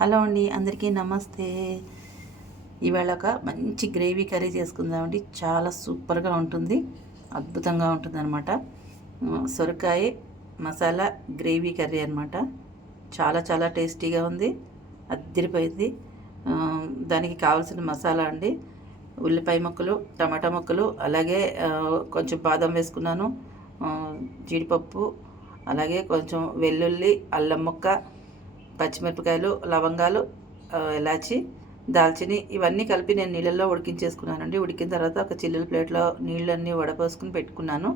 Hello అండి, అందరికీ నమస్తే. ఇవాళ ఒక మంచి గ్రేవీ కర్రీ చేసుకుందామండి. చాలా సూపర్గా ఉంటుంది, అద్భుతంగా ఉంటుంది అనమాట. సొరకాయ మసాలా గ్రేవీ కర్రీ అనమాట. చాలా చాలా టేస్టీగా ఉంది, అద్దరిపోయింది. దానికి కావాల్సిన మసాలా అండి, ఉల్లిపాయ ముక్కలు, టమాటా ముక్కలు, అలాగే కొంచెం బాదం వేసుకున్నాను, జీడిపప్పు, అలాగే కొంచెం వెల్లుల్లి, అల్లం ముక్క, పచ్చిమిరపకాయలు, లవంగాలు, ఇలాచి, దాల్చిని, ఇవన్నీ కలిపి నేను నీళ్ళల్లో ఉడికించేసుకున్నానండి. ఉడికిన తర్వాత ఒక చిల్లుల ప్లేట్లో నీళ్ళన్నీ వడపోసుకుని పెట్టుకున్నాను.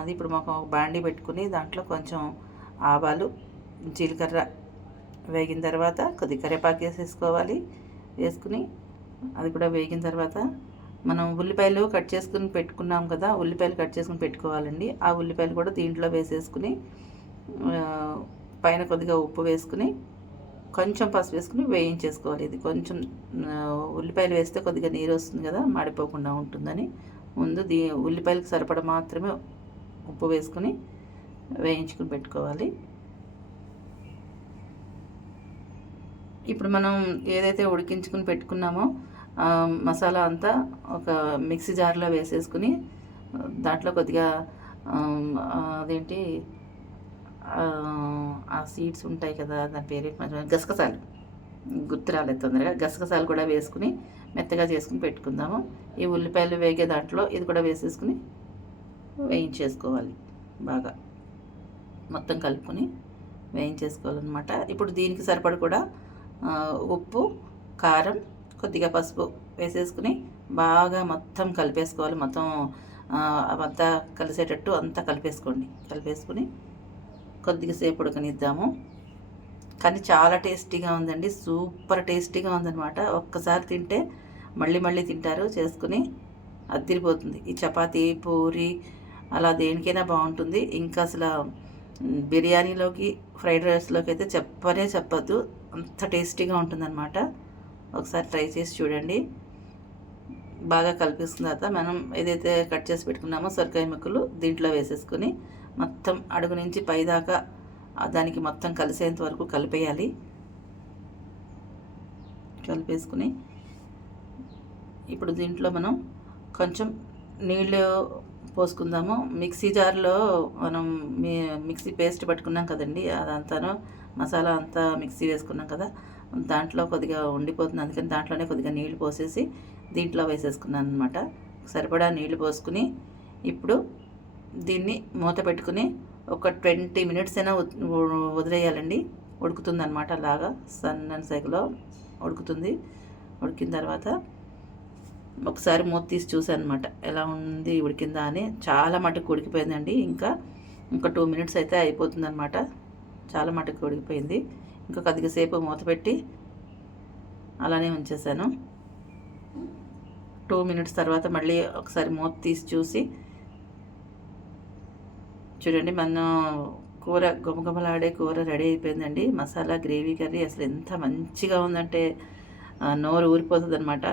అది ఇప్పుడు మాకు ఒక బాండీ పెట్టుకుని దాంట్లో కొంచెం ఆవాలు, జీలకర్ర వేగిన తర్వాత కొద్ది కరివేపాకు వేసేసుకోవాలి. వేసుకుని అది కూడా వేగిన తర్వాత మనం ఉల్లిపాయలు కట్ చేసుకుని పెట్టుకున్నాం కదా, ఉల్లిపాయలు కట్ చేసుకుని పెట్టుకోవాలండి. ఆ ఉల్లిపాయలు కూడా దీంట్లో వేసేసుకుని పైన కొద్దిగా ఉప్పు వేసుకుని కొంచెం పసుపు వేసుకుని వేయించేసుకోవాలి. ఇది కొంచెం ఉల్లిపాయలు వేస్తే కొద్దిగా నీరు వస్తుంది కదా, మాడిపోకుండా ఉంటుందని ముందు ఉల్లిపాయలకు సరిపడ మాత్రమే ఉప్పు వేసుకుని వేయించుకుని పెట్టుకోవాలి. ఇప్పుడు మనం ఏదైతే ఉడికించుకుని పెట్టుకున్నామో మసాలా అంతా ఒక మిక్సీ జార్లో వేసేసుకుని దాంట్లో కొద్దిగా అదేంటి ఆ సీడ్స్ ఉంటాయి కదా, దాని పేరు గసగసాలు, గుర్తు రాలేదు తొందరగా. గసగసాలు కూడా వేసుకుని మెత్తగా చేసుకుని పెట్టుకుందాము. ఈ ఉల్లిపాయలు వేగే దాంట్లో ఇది కూడా వేసేసుకుని వేయించేసుకోవాలి. బాగా మొత్తం కలుపుకొని వేయించేసుకోవాలన్నమాట. ఇప్పుడు దీనికి సరిపడ కూడా ఉప్పు, కారం, కొద్దిగా పసుపు వేసేసుకుని బాగా మొత్తం కలిపేసుకోవాలి. మొత్తం అవంతా కలిసేటట్టు అంతా కలిపేసుకుని కొద్దిగా సేపు ఉడకనిద్దాము. కానీ చాలా టేస్టీగా ఉందండి, సూపర్ టేస్టీగా ఉందన్నమాట. ఒక్కసారి తింటే మళ్ళీ మళ్ళీ తింటారు. చేసుకుని అదిరిపోతుంది. ఈ చపాతీ, పూరి అలా దేనికైనా బాగుంటుంది. ఇంకా అసలు బిర్యానీలోకి, ఫ్రైడ్ రైస్లోకి అయితే చెప్పద్దు, అంత టేస్టీగా ఉంటుందన్నమాట. ఒకసారి ట్రై చేసి చూడండి. బాగా కలిపిస్తున్న తర్వాత మనం ఏదైతే కట్ చేసి పెట్టుకున్నామో సొరకాయ ముక్కలు దీంట్లో వేసేసుకుని మొత్తం అడుగు నుంచి పైదాకా దానికి మొత్తం కలిసేంత వరకు కలిపేయాలి. కలిపేసుకుని ఇప్పుడు దీంట్లో మనం కొంచెం నీళ్ళు పోసుకుందాము. మిక్సీ జార్లో మనం మిక్సీ పేస్ట్ పట్టుకున్నాం కదండి, అదంతాను మసాలా అంతా మిక్సీ వేసుకున్నాం కదా, దాంట్లో కొద్దిగా ఉండిపోతుంది. అందుకని దాంట్లోనే కొద్దిగా నీళ్లు పోసేసి దీంట్లో వేసేసుకున్నాను అనమాట. సరిపడా నీళ్లు పోసుకుని ఇప్పుడు దీన్ని మూత పెట్టుకుని ఒక 20 మినిట్స్ అయినా వదిలేయాలండి. ఉడుకుతుంది అనమాట, అలాగా సన్నని సెగలో ఉడుకుతుంది. ఉడికిన తర్వాత ఒకసారి మూత తీసి చూసాను అనమాట, ఎలా ఉంది ఉడికిందా అని. చాలా మటుకు ఉడికిపోయిందండి. ఇంకా 2 మినిట్స్ అయితే అయిపోతుంది అనమాట. చాలా మటుకు ఉడికిపోయింది. ఇంకా కొద్దిగా సేపు మూత పెట్టి అలానే ఉంచేసాను. 2 మినిట్స్ తర్వాత మళ్ళీ ఒకసారి మూత తీసి చూసి చూడండి, మన కూర గుమగుమలాడే కూర రెడీ అయిపోయిందండి. మసాలా గ్రేవీ కర్రీ అసలు ఎంత మంచిగా ఉందంటే నోరు ఊరిపోతుంది అనమాట.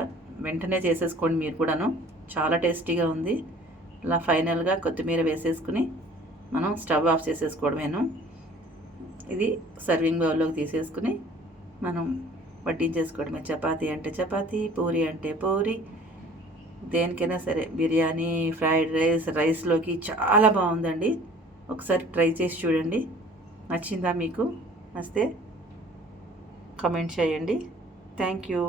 వెంటనే చేసేసుకోండి మీరు కూడాను, చాలా టేస్టీగా ఉంది. ఇలా ఫైనల్గా కొత్తిమీర వేసేసుకుని మనం స్టవ్ ఆఫ్ చేసేసుకోవడమేను. ఇది సర్వింగ్ బౌల్లోకి తీసేసుకుని మనం వడ్డించేసుకోవడమే. చపాతీ అంటే చపాతీ, పూరి అంటే పూరి, దేనికైనా సరే, బిర్యానీ, ఫ్రైడ్ రైస్, రైస్లోకి చాలా బాగుందండి. ఒకసారి ట్రై చేసి చూడండి. నచ్చిందా మీకు? నచ్చితే కామెంట్ చేయండి. Thank you.